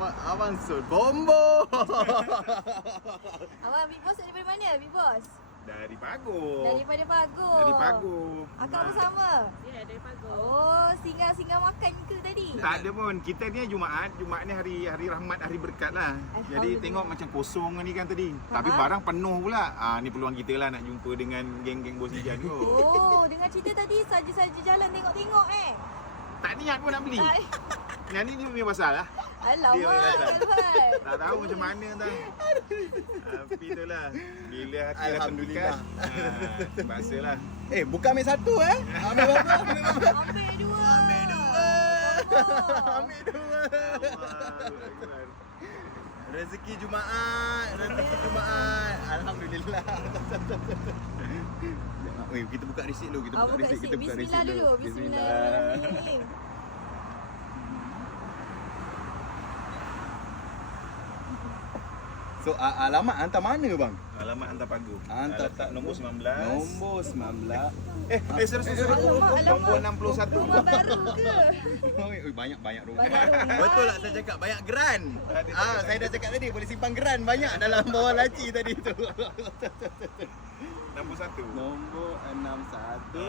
Abang Sul combo. Abang Big Boss daripada mana Big Boss? Dari Pagur. Daripada Pagur. Dari Pagur. Akak pun sama? Ya, dari Pagur. Oh, singgah-singgah makan ke tadi? Tak ada pun. Kita ni Jumaat ni hari rahmat, hari berkat lah. Jadi tengok macam kosong ni kan tadi. Tapi barang penuh pula. Ni peluang kita lah nak jumpa dengan geng-geng Bos Ijan tu. Oh, dengar cerita tadi saja-saja jalan tengok-tengok Tak niat pun nak beli. Yang ni punya pasal lah. Alamak, Dia Alfan. Tak tahu macam mana tau. Tapi itulah. Bila hati dah Alhamdulillah. pendukat. Bahasalah. Bukan ambil satu Ambil berapa? Ambil dua. Ambil dua. Oh. Ambil dua. Rezeki Jumaat. Alhamdulillah. Kita buka resit dulu. Kita buka resit. Kita buka resit Bismillah dulu. Bismillahirrahmanirrahim. So alamat hantar mana bang? Alamat hantar Pagur. Hantar letak nombor 19. Nombor 19. Serius. Alamak. Nombor 61. Rumah baru ke? Banyak rumah. Banyak rumah. Betul tak saya cakap banyak geran? Ada. Saya dah cakap tadi boleh simpan geran banyak dalam bawah laci tadi tu. Nombor 1. Nombor 61.